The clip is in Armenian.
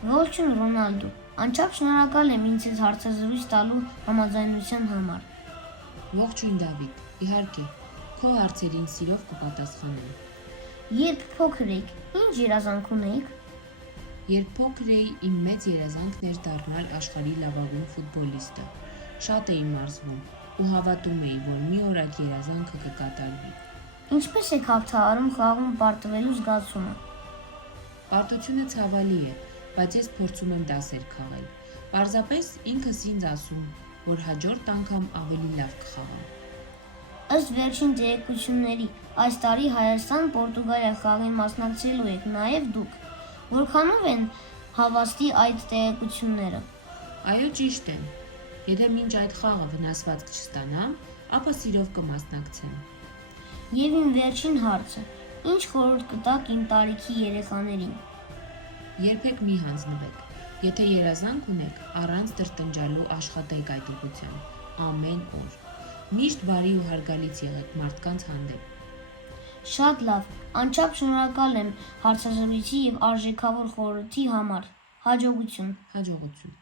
Ողջույն Ռոնալդո, անչափ շնորհակալ եմ ինձ հարցազրույց տալու համաձայնության համար։ Ողջույն Դավիթ, իհարկե, քո հարցերին սիրով կպատասխանեմ։ Երբ փոքր էիք, ինչ երազանք ունեիք։ Երբ փոքր էի, իմ մեծ երազանքն էր դառնալ աշխարհի լավագույն ֆուտբոլիստը։ Շատ էի մարզվում ու հավատում էի, որ մի օր այդ երազանքը կկատարվի։ Ինչպես եք հաղթահարում խաղում պարտվելու զգացումը։ Պարտությունը ցավալի է, բայց ես փորձում եմ դասեր քաղել։ Պարզապես ինքս ինձ ասում, որ հաջորդ անգամ ավելի լավ կխաղամ։ Ըստ վերջին տեղեկությունների, այս տարի Հայաստան-Պորտուգալիա խաղին մասնակցելու եք նաև դուք։ Որքանով են հավաստի այդ տեղեկությունները։ Այո, ճիշտ է։ Եթե մինչ այդ խաղը վնասվածք չստանամ, ապա սիրով կմասնակցեմ։ Եվ իմ վերջին հարցը. ինչ խորհուրդ կտաք իմ տարիքի երեխաներին։ Երբեք մի հանձնվեք։ Եթե երազանք ունեք, առանց տրտնջալու աշխատեք այդ ուղղությամբ ամեն օր։ Միշտ բարի ու հարգալից եղեք մարդկանց հանդեպ։ Շատ լավ, անչափ շնորհակալ եմ հարցազրույցի եւ արժեքավոր խորհրդի համար։ Հաջողություն։ Հաջողություն։